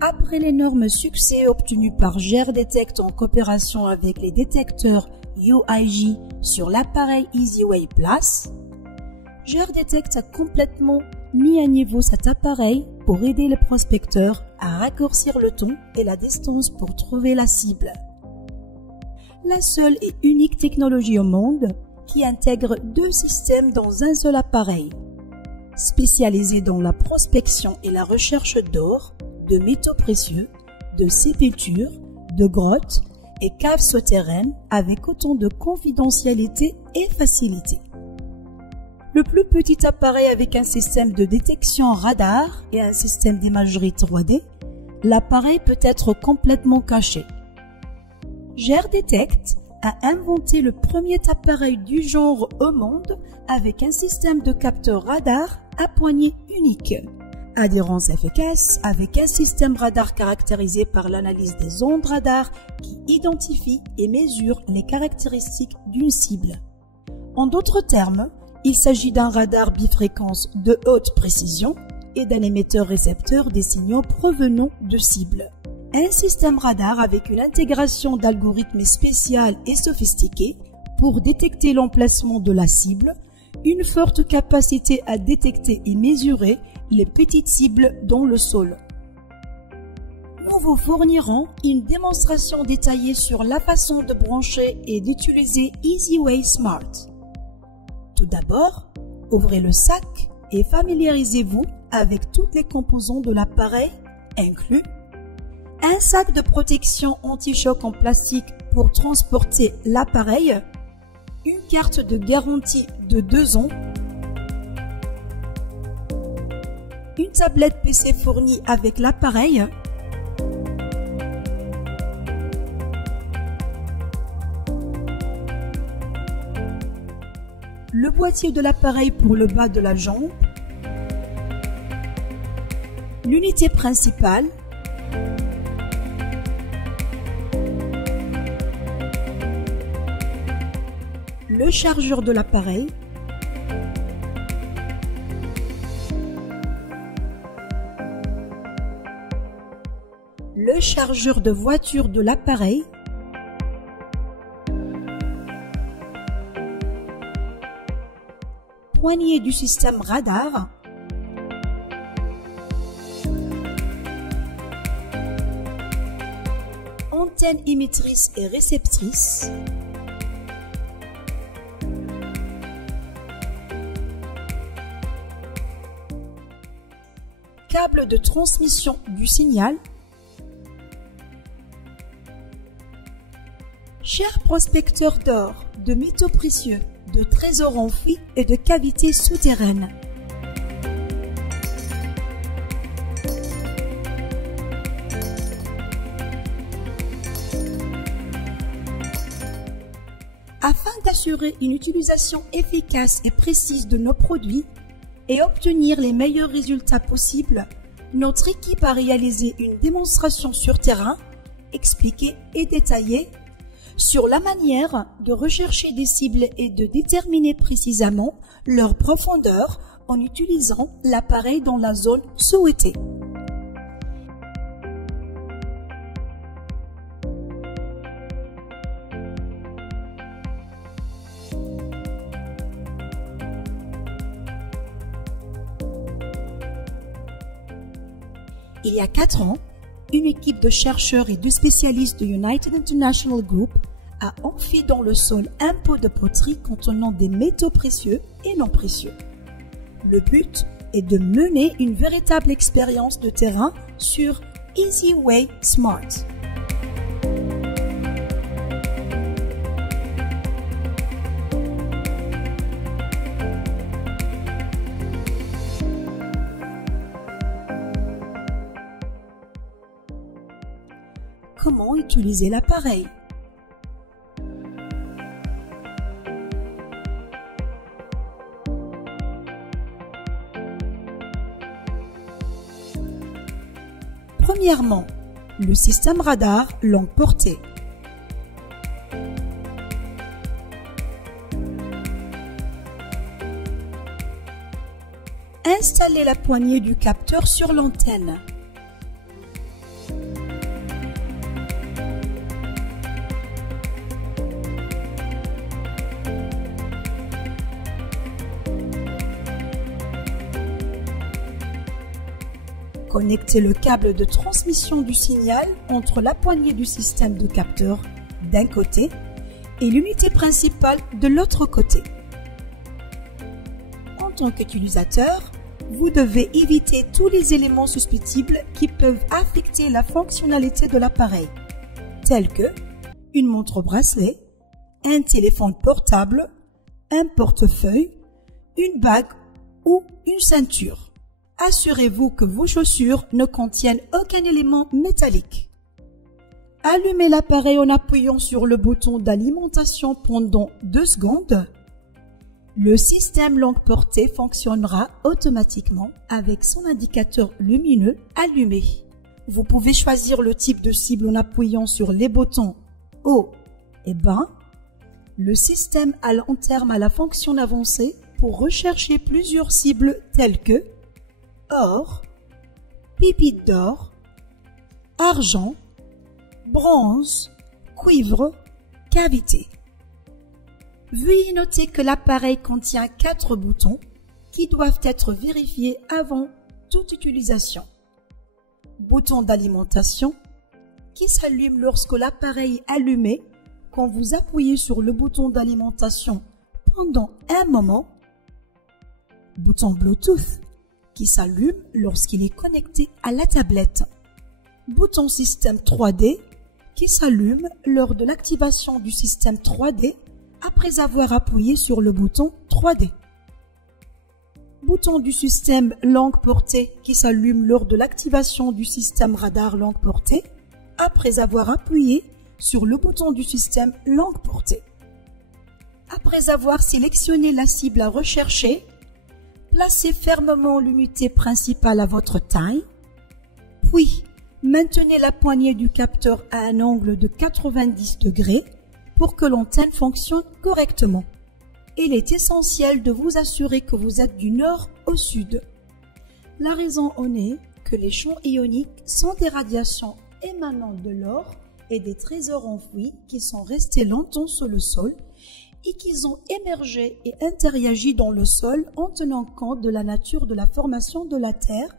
Après l'énorme succès obtenu par GearDetect en coopération avec les détecteurs UIJ sur l'appareil EasyWay Plus, GearDetect a complètement mis à niveau cet appareil pour aider les prospecteurs à raccourcir le temps et la distance pour trouver la cible. La seule et unique technologie au monde qui intègre deux systèmes dans un seul appareil, spécialisé dans la prospection et la recherche d'or, de métaux précieux, de sépultures, de grottes et caves souterraines avec autant de confidentialité et facilité. Le plus petit appareil avec un système de détection radar et un système d'imagerie 3D, l'appareil peut être complètement caché. GearDetect a inventé le premier appareil du genre au monde avec un système de capteur radar à poignée unique. Adhérence efficace avec un système radar caractérisé par l'analyse des ondes radar qui identifie et mesure les caractéristiques d'une cible. En d'autres termes, il s'agit d'un radar bifréquence de haute précision et d'un émetteur-récepteur des signaux provenant de cibles. Un système radar avec une intégration d'algorithmes spéciaux et sophistiqués pour détecter l'emplacement de la cible, une forte capacité à détecter et mesurer les petites cibles dans le sol. Nous vous fournirons une démonstration détaillée sur la façon de brancher et d'utiliser EasyWay Smart. Tout d'abord, ouvrez le sac et familiarisez-vous avec toutes les composants de l'appareil, inclus un sac de protection anti-choc en plastique pour transporter l'appareil, une carte de garantie de 2 ans, une tablette PC fournie avec l'appareil, le boîtier de l'appareil pour le bas de la jambe, l'unité principale, le chargeur de l'appareil, le chargeur de voiture de l'appareil, poignée du système radar, antenne émettrice et réceptrice, câble de transmission du signal. Chers prospecteurs d'or, de métaux précieux, de trésors enfouis et de cavités souterraines, afin d'assurer une utilisation efficace et précise de nos produits et obtenir les meilleurs résultats possibles, notre équipe a réalisé une démonstration sur terrain, expliquée et détaillée, sur la manière de rechercher des cibles et de déterminer précisément leur profondeur en utilisant l'appareil dans la zone souhaitée. Il y a 4 ans, une équipe de chercheurs et de spécialistes de United International Group a enfoui dans le sol un pot de poterie contenant des métaux précieux et non précieux. Le but est de mener une véritable expérience de terrain sur EasyWay Smart. Comment utiliser l'appareil? Premièrement, le système radar longue portée. Installez la poignée du capteur sur l'antenne. Connectez le câble de transmission du signal entre la poignée du système de capteur d'un côté et l'unité principale de l'autre côté. En tant qu'utilisateur, vous devez éviter tous les éléments susceptibles qui peuvent affecter la fonctionnalité de l'appareil, tels que une montre bracelet, un téléphone portable, un portefeuille, une bague ou une ceinture. Assurez-vous que vos chaussures ne contiennent aucun élément métallique. Allumez l'appareil en appuyant sur le bouton d'alimentation pendant 2 secondes. Le système longue portée fonctionnera automatiquement avec son indicateur lumineux allumé. Vous pouvez choisir le type de cible en appuyant sur les boutons haut et bas. Le système à long terme a la fonction avancée pour rechercher plusieurs cibles telles que or, pépites d'or, argent, bronze, cuivre, cavité. Veuillez noter que l'appareil contient 4 boutons qui doivent être vérifiés avant toute utilisation. Bouton d'alimentation qui s'allume lorsque l'appareil est allumé quand vous appuyez sur le bouton d'alimentation pendant un moment. Bouton Bluetooth qui s'allume lorsqu'il est connecté à la tablette. Bouton système 3D qui s'allume lors de l'activation du système 3D après avoir appuyé sur le bouton 3D. Bouton du système longue portée qui s'allume lors de l'activation du système radar longue portée après avoir appuyé sur le bouton du système longue portée. Après avoir sélectionné la cible à rechercher, placez fermement l'unité principale à votre taille, puis maintenez la poignée du capteur à un angle de 90 degrés pour que l'antenne fonctionne correctement. Il est essentiel de vous assurer que vous êtes du nord au sud. La raison en est que les champs ioniques sont des radiations émanant de l'or et des trésors enfouis qui sont restés longtemps sous le sol et qui ont émergé et interagi dans le sol en tenant compte de la nature de la formation de la Terre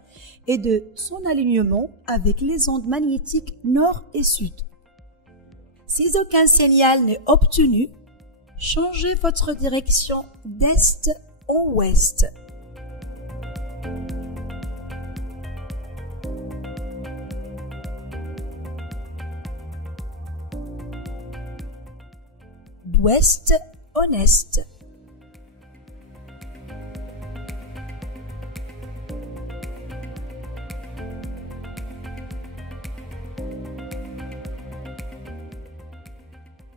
et de son alignement avec les ondes magnétiques nord et sud. Si aucun signal n'est obtenu, changez votre direction d'est en ouest. D'ouest en est.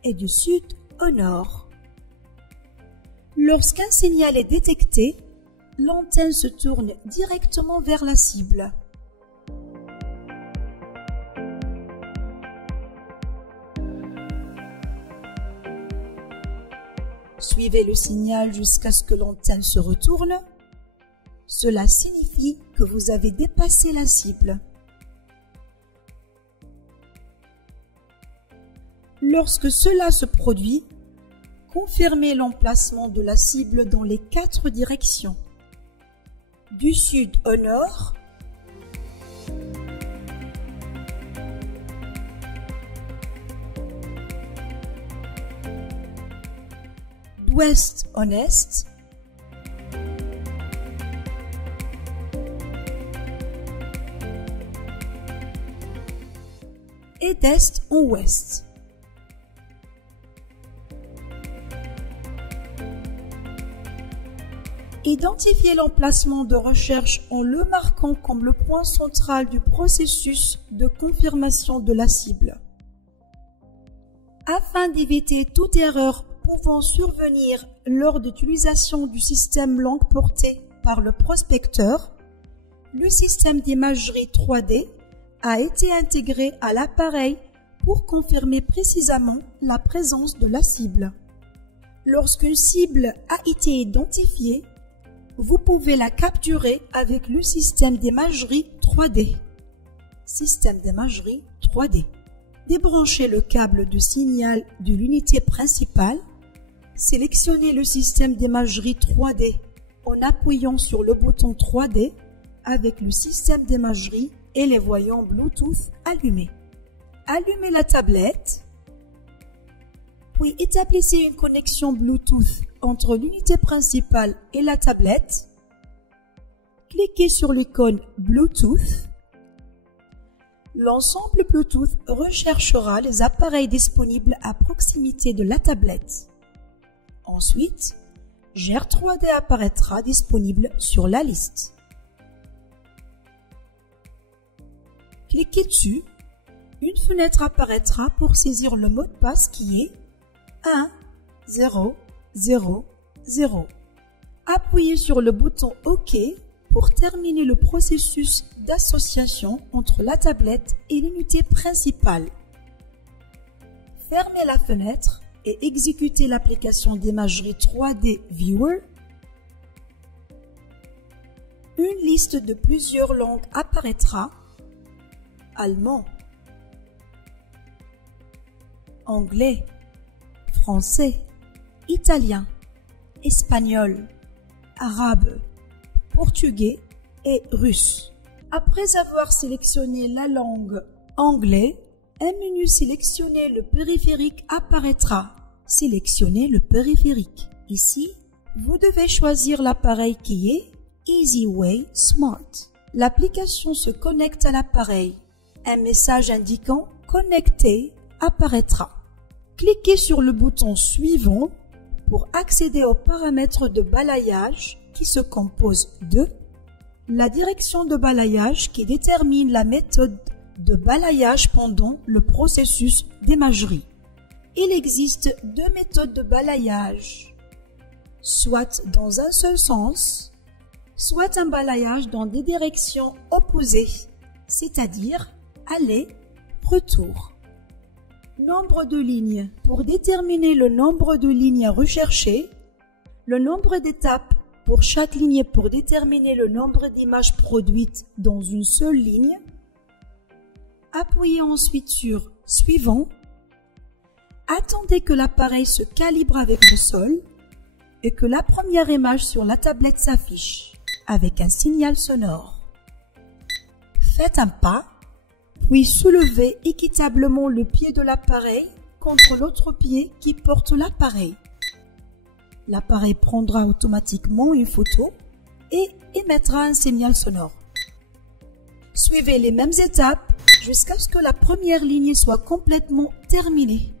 Et du sud au nord. Lorsqu'un signal est détecté, l'antenne se tourne directement vers la cible. Suivez le signal jusqu'à ce que l'antenne se retourne. Cela signifie que vous avez dépassé la cible. Lorsque cela se produit, confirmez l'emplacement de la cible dans les 4 directions. Du sud au nord, d'ouest en est, et d'est en ouest. Identifiez l'emplacement de recherche en le marquant comme le point central du processus de confirmation de la cible. Afin d'éviter toute erreur pouvant survenir lors d'utilisation du système longue portée par le prospecteur, le système d'imagerie 3D a été intégré à l'appareil pour confirmer précisément la présence de la cible. Lorsqu'une cible a été identifiée, vous pouvez la capturer avec le système d'imagerie 3D. Système d'imagerie 3D. Débranchez le câble de signal de l'unité principale. Sélectionnez le système d'imagerie 3D en appuyant sur le bouton 3D, avec le système d'imagerie et les voyants Bluetooth allumés. Allumez la tablette, puis établissez une connexion Bluetooth entre l'unité principale et la tablette. Cliquez sur l'icône Bluetooth. L'ensemble Bluetooth recherchera les appareils disponibles à proximité de la tablette. Ensuite, GR 3D apparaîtra disponible sur la liste. Cliquez dessus. Une fenêtre apparaîtra pour saisir le mot de passe qui est 1 0 0 0. Appuyez sur le bouton OK pour terminer le processus d'association entre la tablette et l'unité principale. Fermez la fenêtre et exécutez l'application d'imagerie 3D Viewer. Une liste de plusieurs langues apparaîtra: allemand, anglais, français, italien, espagnol, arabe, portugais et russe. Après avoir sélectionné la langue anglais, un menu sélectionné le périphérique apparaîtra. Sélectionnez le périphérique. Ici, vous devez choisir l'appareil qui est EasyWay Smart. L'application se connecte à l'appareil. Un message indiquant « Connecté » apparaîtra. Cliquez sur le bouton suivant pour accéder aux paramètres de balayage qui se composent de la direction de balayage qui détermine la méthode de balayage pendant le processus d'imagerie. Il existe deux méthodes de balayage, soit dans un seul sens, soit un balayage dans des directions opposées, c'est-à-dire aller, retour. Nombre de lignes. Pour déterminer le nombre de lignes à rechercher, le nombre d'étapes pour chaque ligne pour déterminer le nombre d'images produites dans une seule ligne. Appuyez ensuite sur « Suivant ». Attendez que l'appareil se calibre avec le sol et que la première image sur la tablette s'affiche avec un signal sonore. Faites un pas, puis soulevez équitablement le pied de l'appareil contre l'autre pied qui porte l'appareil. L'appareil prendra automatiquement une photo et émettra un signal sonore. Suivez les mêmes étapes jusqu'à ce que la première ligne soit complètement terminée.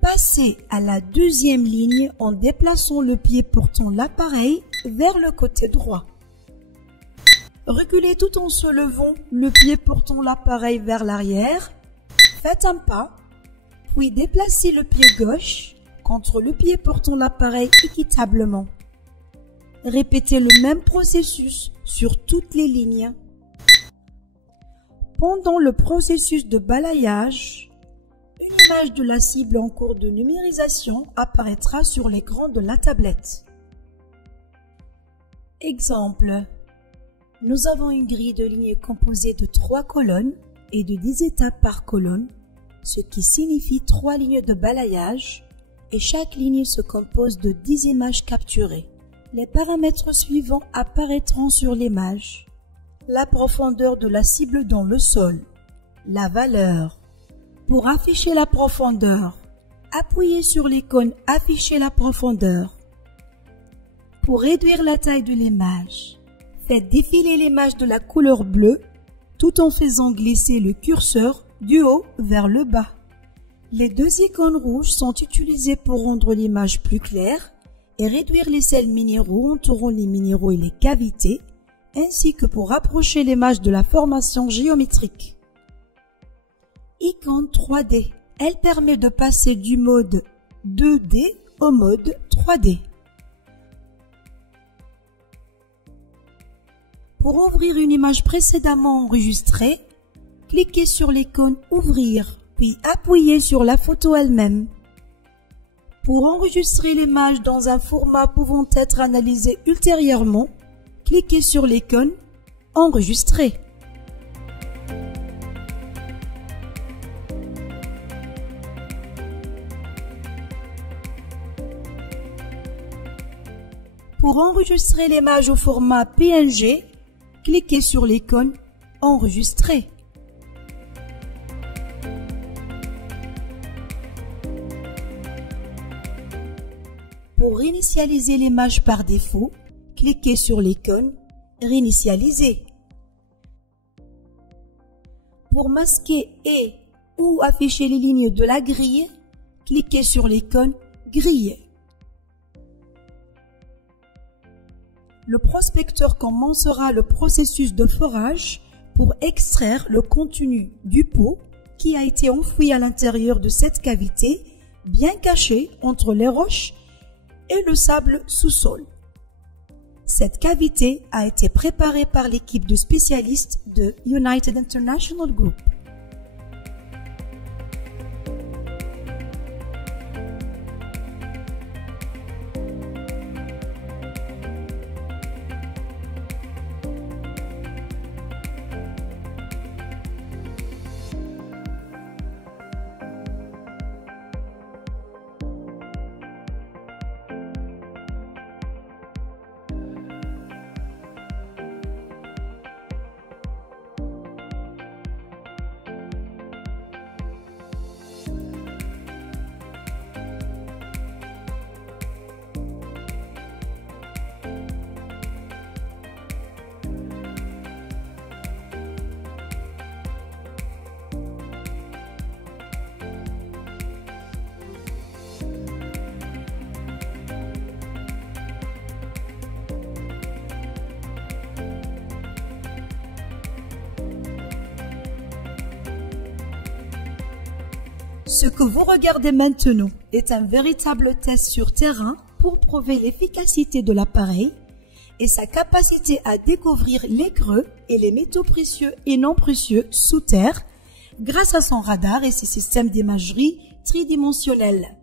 Passez à la deuxième ligne en déplaçant le pied portant l'appareil vers le côté droit. Reculez tout en soulevant le pied portant l'appareil vers l'arrière. Faites un pas, puis déplacez le pied gauche contre le pied portant l'appareil équitablement. Répétez le même processus sur toutes les lignes. Pendant le processus de balayage, une image de la cible en cours de numérisation apparaîtra sur l'écran de la tablette. Exemple. Nous avons une grille de lignes composée de 3 colonnes et de 10 étapes par colonne, ce qui signifie 3 lignes de balayage, et chaque ligne se compose de 10 images capturées. Les paramètres suivants apparaîtront sur l'image. La profondeur de la cible dans le sol. La valeur. Pour afficher la profondeur, appuyez sur l'icône « Afficher la profondeur ». Pour réduire la taille de l'image, faites défiler l'image de la couleur bleue tout en faisant glisser le curseur du haut vers le bas. Les deux icônes rouges sont utilisées pour rendre l'image plus claire et réduire les sels minéraux entourant les minéraux et les cavités, ainsi que pour rapprocher l'image de la formation géométrique. Icône 3D. Elle permet de passer du mode 2D au mode 3D. Pour ouvrir une image précédemment enregistrée, cliquez sur l'icône « Ouvrir », puis appuyez sur la photo elle-même. Pour enregistrer l'image dans un format pouvant être analysé ultérieurement, cliquez sur l'icône « Enregistrer ». Pour enregistrer l'image au format PNG, cliquez sur l'icône « Enregistrer ». Pour réinitialiser l'image par défaut, cliquez sur l'icône « Réinitialiser ». Pour masquer ou afficher les lignes de la grille, cliquez sur l'icône « Grille ». Le prospecteur commencera le processus de forage pour extraire le contenu du pot qui a été enfoui à l'intérieur de cette cavité, bien cachée entre les roches et le sable sous-sol. Cette cavité a été préparée par l'équipe de spécialistes de United International Group. Ce que vous regardez maintenant est un véritable test sur terrain pour prouver l'efficacité de l'appareil et sa capacité à découvrir les creux et les métaux précieux et non précieux sous terre grâce à son radar et ses systèmes d'imagerie tridimensionnelle.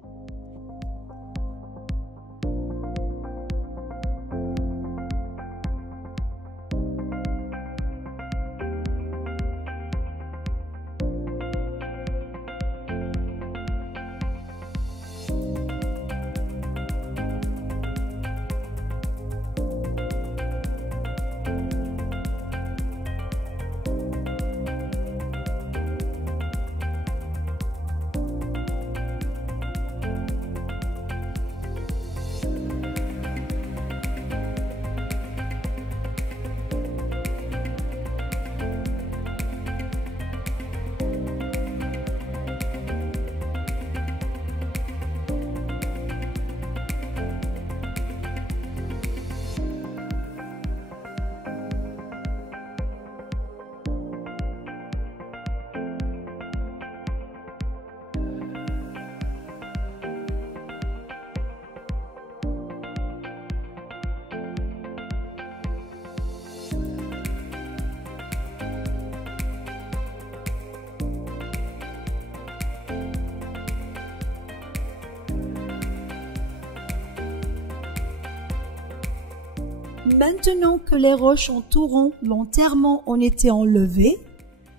Maintenant que les roches entourant l'enterrement ont été enlevées,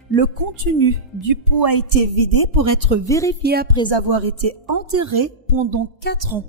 le contenu du pot a été vidé pour être vérifié après avoir été enterré pendant 4 ans.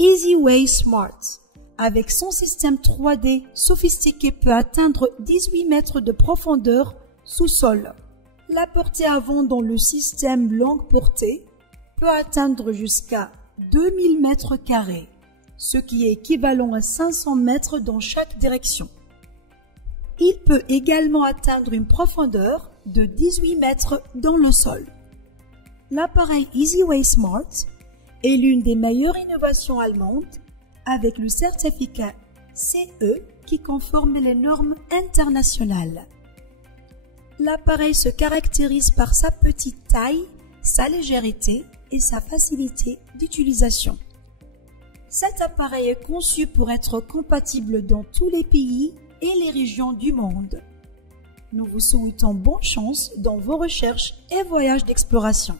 EasyWay Smart, avec son système 3D sophistiqué, peut atteindre 18 mètres de profondeur sous sol. La portée avant dans le système longue portée peut atteindre jusqu'à 2000 mètres carrés, ce qui est équivalent à 500 mètres dans chaque direction. Il peut également atteindre une profondeur de 18 mètres dans le sol. L'appareil EasyWay Smart est l'une des meilleures innovations allemandes avec le certificat CE qui conforme les normes internationales. L'appareil se caractérise par sa petite taille, sa légèreté et sa facilité d'utilisation. Cet appareil est conçu pour être compatible dans tous les pays et les régions du monde. Nous vous souhaitons bonne chance dans vos recherches et voyages d'exploration.